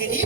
तेरी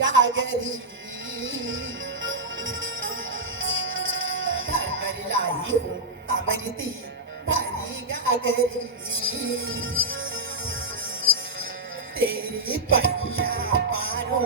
गागरी गागरी कामरी ती भारी गागरी तेरी पैया पारो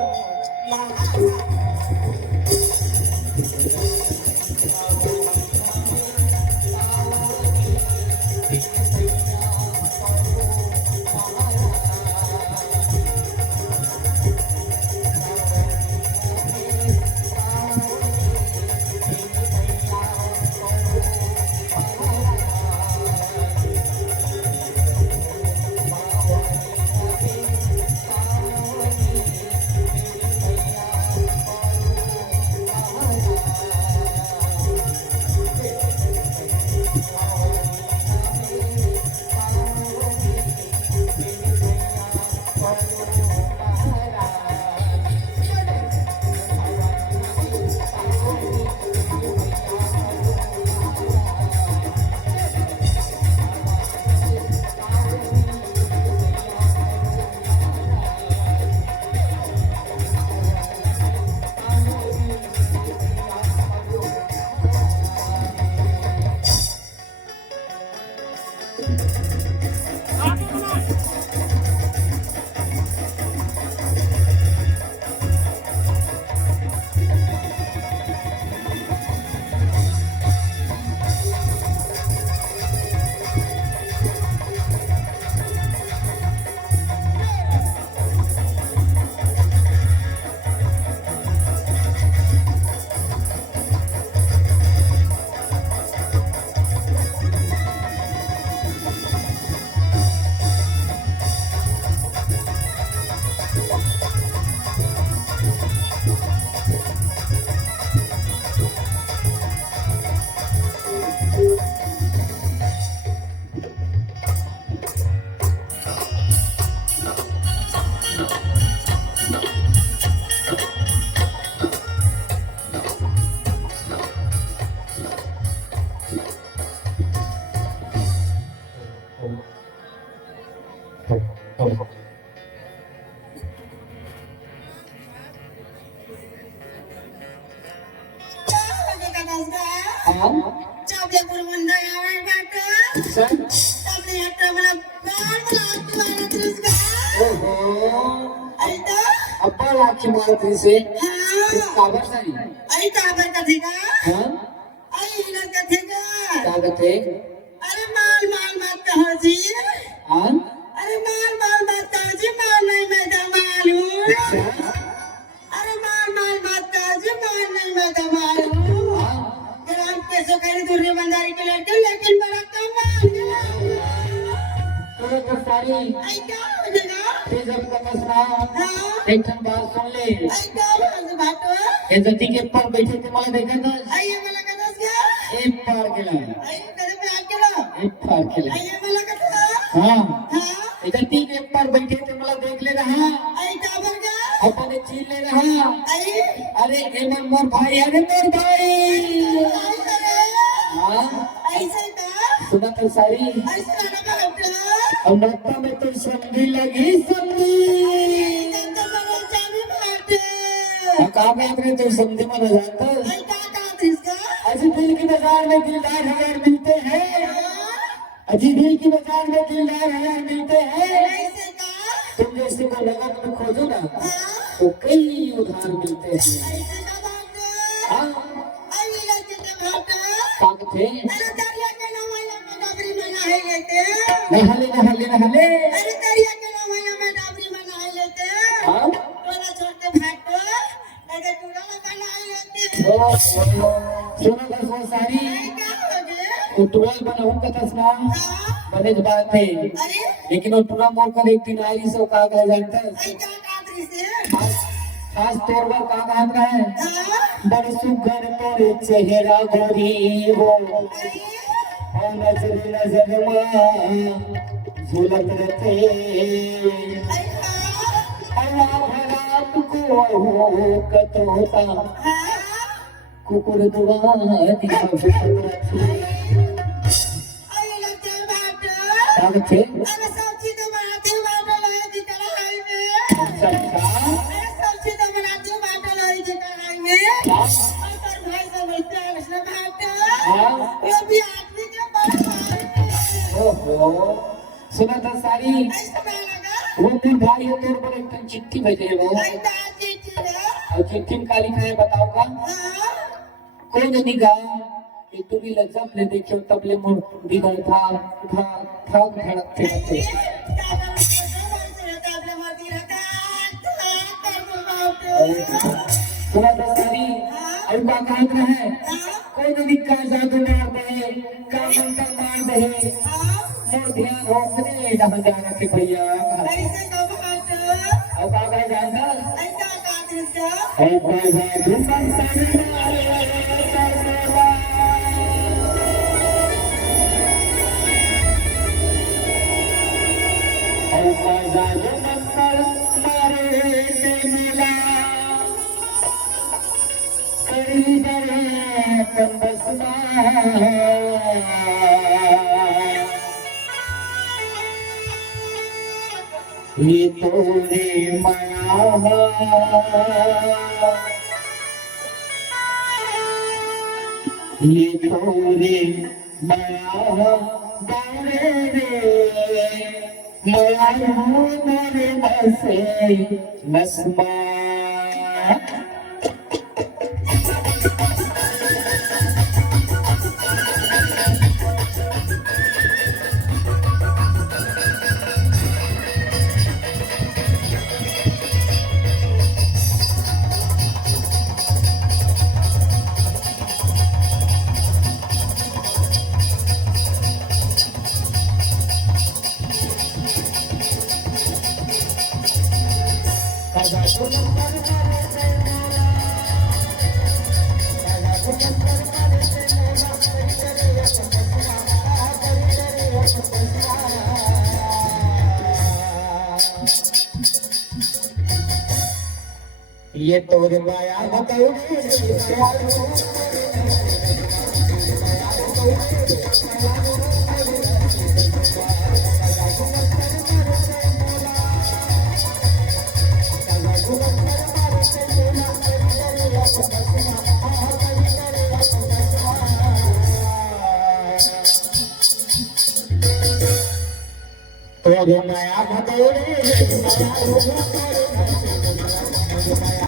से काबर सारी आई काबर का थी का हां आई इधर का थी का कागज है अरे माल माल मत कहो जी हां अरे माल माल मत कहो जी माल नहीं मैं दमाल हूँ अरे माल मत कहो जी माल नहीं मैं दमाल हूँ ग्राम पैसों का दूरी बंदारी के लड़के लेकिन बड़ा कमाल तो सारी आई क्या हो जाएगा ते जब तमसना टेंशन बात सुन ले आई क्या हो बात हे जती के पर बैठे थे मला देखत आई मला कदाच क्या एक पार केला आई कधी पे आ केला एक पार केला आई मला कदा हां हां हे जती के पर बैठे थे मला देख ले रहा आई काबर का अपने छीन ले रहा आई अरे एमन मोर भाई अरे मोर भाई हां ऐसे का सुना तो सारी ऐसा लगा बेटा और नौता में तो समझी लगी समझी तो मेरे जाने बाटे कहाँ पे आपने तो समझी में जानता ऐसा का इसका अजी दिल की बाजार में दिलदार हजार मिलते हैं अजी दिल की बाजार में दिलदार हजार मिलते हैं ऐसे का तुम जैसे को लगन में खोजो ना हाँ तो कई उधार मिलते हैं ऐसे का बाटे हाँ आई लगे के बाटे काम थे अरे दरिया के नवाया में डाबरी में नहाए लेते नहले अरे दरिया के नवाया में डाबरी में नहाए लेते हाँ टोला छोड़ के भागो अरे टोला में नहाए लेते सुनो बस वो सारी क्या हो गया वो टुवेल बनाऊं का तस्मा हाँ बने बात है अरे लेकिन वो टूरा मोड़ कर एक दिन आई सो कहा गया जानता है ऐसा का से खास तौर पर कहा गया है हाँ बड़ सुघर तोरे चेहरा गोरी हो अरे और नजर झूलत रहते ऐसा अल्लाह भरात को हो कतोता हाँ कुकुर दुआ दिखा फिरत आई लगे बाटे काम थे अरे सब्जी तो बनाते बाटे लाई दी कढ़ाई में सच्चा अरे सब्जी तो बनाते बाटे लाई दी कढ़ाई में और तर भाई से बोलते हैं उसने बाटे हाँ वो भी आदमी के बड़ा ओहो सुना था सारी ऐसा ना लगा वो मेरे भाई है तेरे पर एक चिट्ठी भेजे वो ऐसा चीची है और चिट्ठी में काली है बताऊंगा हाँ कोई नहीं गा ये तू भी लज्जा ले देखियो तब ले मुड़ दिखा था धड़कते रहते सुना था सारी और का कहना है कोई नहीं का जादू मार दे का मंत्र मार दे मोर ध्यान होकने जहाँ जाना के भैया और का जानता है बाजा झुमन ये तोरे माया ये तोरे माया गारे रे माया मोरे बसे नस्मा ये तोर माया तोर माया